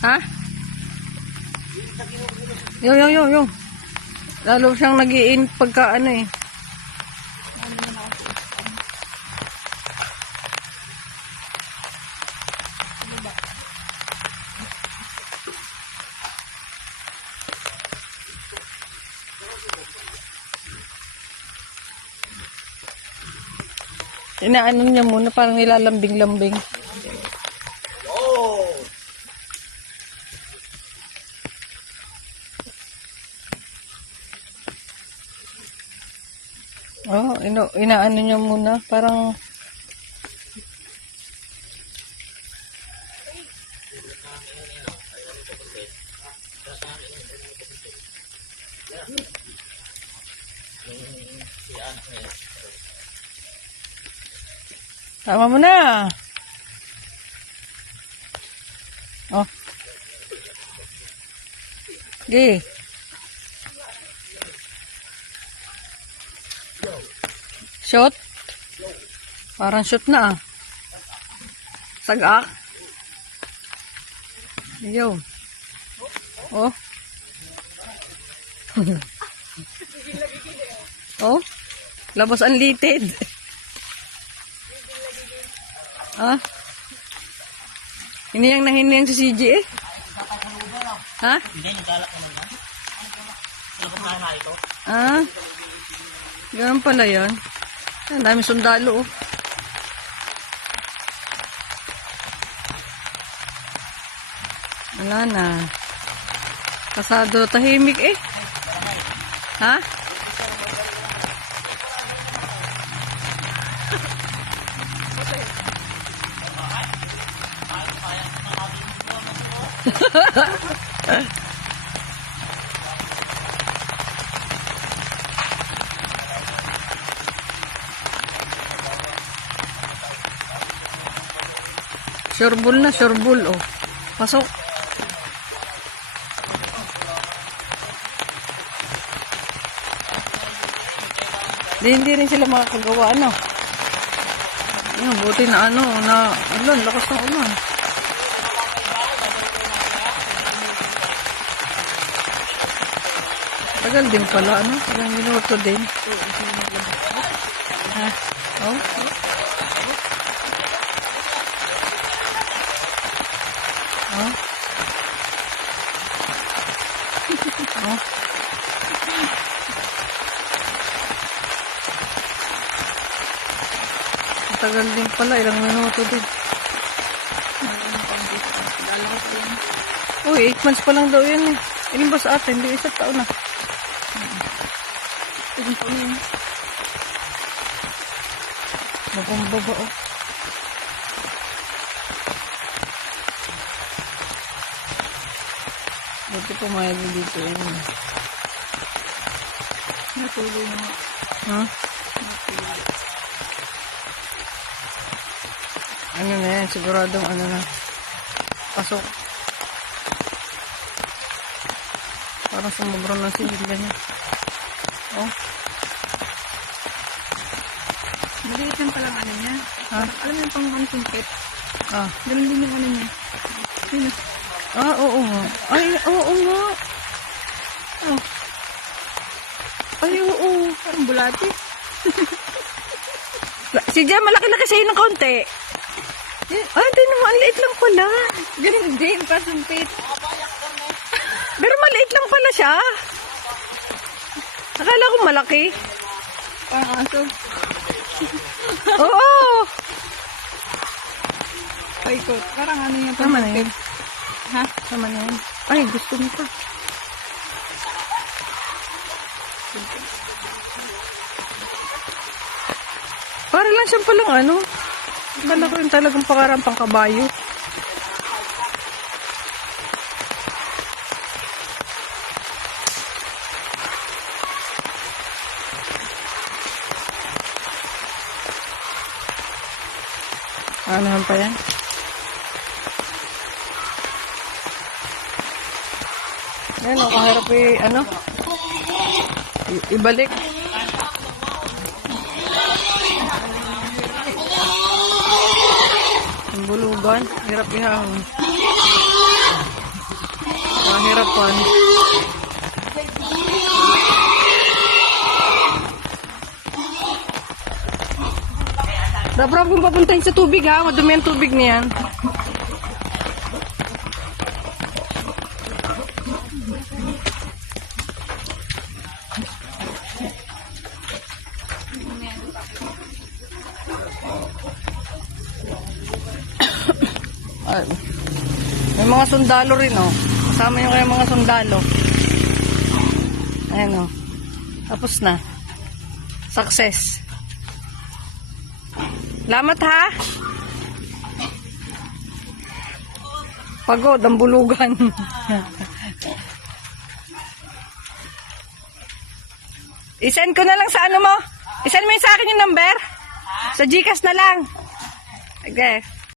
Ha? Yung. Lalo siyang nag-i-in pagka ano eh. Inaano niya muna, parang nilalambing-lambing. Oh, inaano niya muna, parang tama mo na. Oh. Di. Shot? Parang shot na ah. Sagak. Yo. Oh. Oh. Labas unleaded. Ah. Hiniyang na hiniyang si CJ eh. Ha? Ah. Ganun pala yan. Ang dami sundalo oh. Wala na. Kasado tahimik eh. Ha? Sureball oh. Pasok. Hindi rin sila makakagawa ano. Ayun, buti na ano, na ulan, lakas ng ulan. Tagal din pala, ano? Ilang minuto din. Ha? Oh? Oh? Oh? Tagal din pala, ilang minuto din. Uy, 8 months pa lang daw yan eh. Ilan ba sa atin? Hindi, 1 taon na. Ilan taon na yun? Mabumbaba oh. Buti pumayag dito yun. Natuloy na. Ha? Natuloy. Ano na yan? Siguradong ano na. Pasok. Parang sumubra na sila niya. Oh. Maliit lang palang ano niya. Ha? Alam mo yung pang-concentrate. Ah. Ganun din yung ano niya. Yun. Ah, oo nga. Ay, oo nga. Oh. Ay, oo. Parang bulati. Si Jam, malaki-laki sa'yo ng konti. Ay, di naman. Liit lang pala. Ganun din, pasumpit. Pero maliit lang pala siya. Akala ko malaki. Parang aso. Oo. Paikot. Parang ano yung Tama na yun. Ha? Tama na yun. Ay, gusto mo pa. Para lang siyang palang ano. Akala ko yung talagang pakarampang kabayo. Ano pa yan? Yan, nakahirap ano? Ibalik. Ang bulugan. Hirap ihang. Pahirapan. Dapat kung papuntahin sa tubig ha, madumi ang tubig niyan. Ay, may mga sundalo rin oh. Kasama yung kaya mga sundalo. Ayan oh. Tapos na. Success. Salamat ha. Pagod ang bulugan. I-send ko na lang sa ano mo. I-send mo yung sa akin yung number. Sa GCash na lang. Okay.